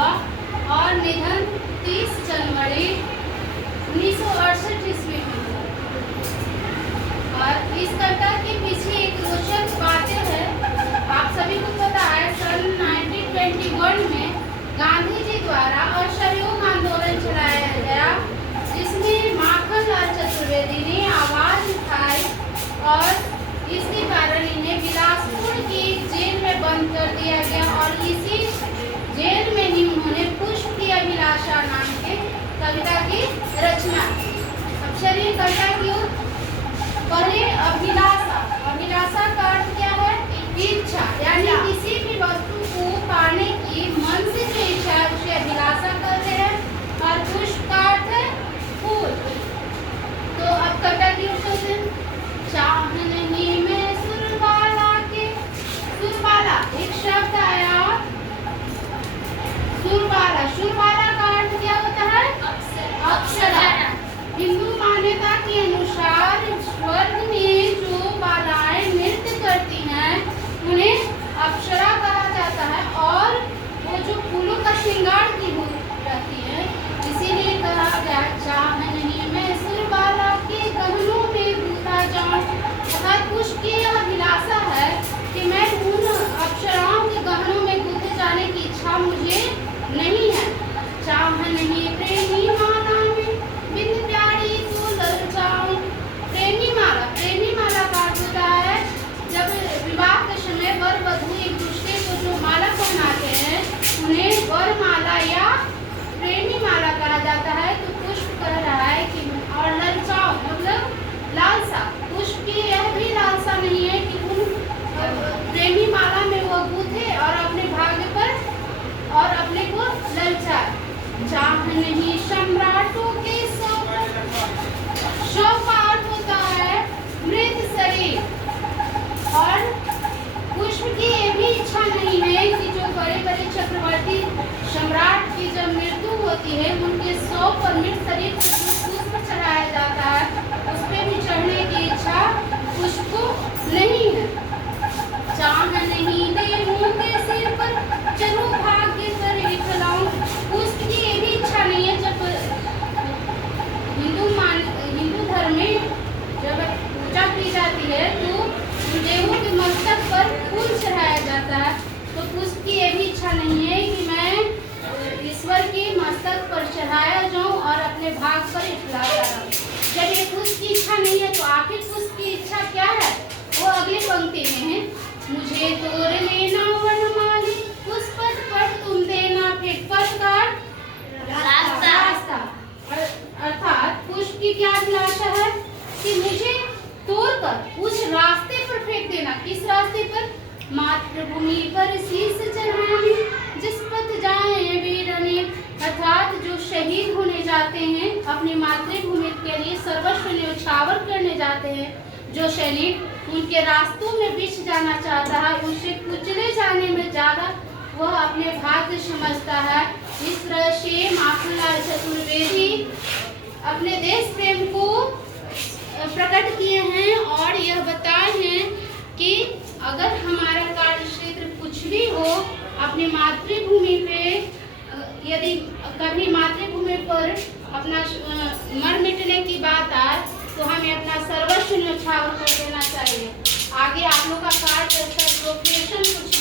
हुआ और निधन 30 जनवरी 1968 ईस्वी में हुआ। और इस कविता के पीछे एक रोचक बातें है। आप सभी को पता है सन 1921 में गांधी जी द्वारा असहयोग आंदोलन चलाया गया, जिसमें माखनलाल चतुर्वेदी ने आवाज उठाई और इसके कारण इन्हें बिलासपुर की जेल में बंद कर दिया गया और इसी जेल में ही उन्होंने पुष्प की अभिलाषा नाम के कविता की रचना की। अब चलिए कविता की ओर। पहले अभिलाषा का अर्थ क्या है? इच्छा, यानी किसी भी वस्तु को पाने की मन से जो इच्छा है उसे अभिलाषा कहते हैं। और पुष्प का अर्थ है फूल। तो अब कविता की ओर चलते हैं। चाहनी में सुरबाला के, सुरबाला एक शब्द आया, सुरबाला का अर्थ क्या होता है? अप्सरा। हिंदू मान्यता के अनुसार स्वर्ग में जो बालाएं नृत्य करती हैं उन्हें अप्सरा कहा जाता है और वो जो फूलों का श्रृंगार की रहती है, इसीलिए कहा गया चाहनी में सुरबाला के गहनों में गूंथा जाऊं। अर्थात पुष्प की यह अभिलाषा है कि मैं उन अप्सराओं के गहनों में गूंथे जाने की इच्छा मुझे नहीं है। चाहनी प्रेमी माला में बिन प्यारी तो ललचाऊं। प्रेमी माला का अर्थ होता है जब विवाह के समय वर वधू एक दूसरे को जो माला पहनाते हैं उन्हें वरमाला या प्रेमी माला कहा जाता है। तो पुष्प कह रहा है कि और ललचाओ मतलब लालसा। पुष्प की यह भी लालसा नहीं है कि उन प्रेमी माला में वो गूंथे और अपने भाग्य पर और अपने को ललचाए। चाह नहीं सम्राटों के शव का अर्थ होता है मृत शरीर। और पुष्प की ये भी इच्छा नहीं है कि जो बड़े बड़े चक्रवर्ती सम्राट की जब मृत्यु होती है उनके शव पर मृत शरीर को पुष्प चढ़ाया जाता है, उस पर भी चढ़ने की इच्छा पुष्प को नहीं है। चाह नहीं देवों के सिर पर चलो भाग्य कर इखलाऊं। पुष्प की ये भी इच्छा नहीं है। जब हिंदू धर्म में जब पूजा की जाती है तो देवों के मस्तक पर फूल चढ़ाया जाता है, तो पुष्प की ये भी इच्छा नहीं है कि मैं ईश्वर के मस्तक पर चढ़ाया जाऊं और अपने भाग पर इखलाता रहूं। जब ये पुष्प की इच्छा नहीं है तो आखिर पुष्प की इच्छा क्या है? वो अगली पंक्ति में है। मुझे तोड़ लेना वनमाली, उस पद पर तुम देना फिर पद का रास्ता। अर्थात पुष्प की क्या अभिलाषा है कि मुझे तोड़कर उस रास्ते पर फेंक देना। किस रास्ते पर? मातृभूमि पर शीश चढ़ाने जिस पथ जाए वीर अनेक। अर्थात जो शहीद होने जाते हैं, अपनी मातृभूमि के लिए सर्वस्व न्यौछावर करने जाते हैं, जो सैनिक उनके रास्तों में बिछ जाना चाहता है, उनसे कुचले जाने में ज्यादा वह अपने भाग्य समझता है। इस तरह से माखनलाल चतुर्वेदी अपने देश प्रेम को प्रकट किए हैं और यह बताए हैं कि अगर हमारा कार्य क्षेत्र कुछ भी हो, अपनी मातृभूमि पे यदि कभी मातृभूमि पर अपना मर मिटने की बात आए तो हमें अपना सर्वस्व न्यौछावर कर देना चाहिए। आगे आप लोग का कार्य प्रोफेशन कुछ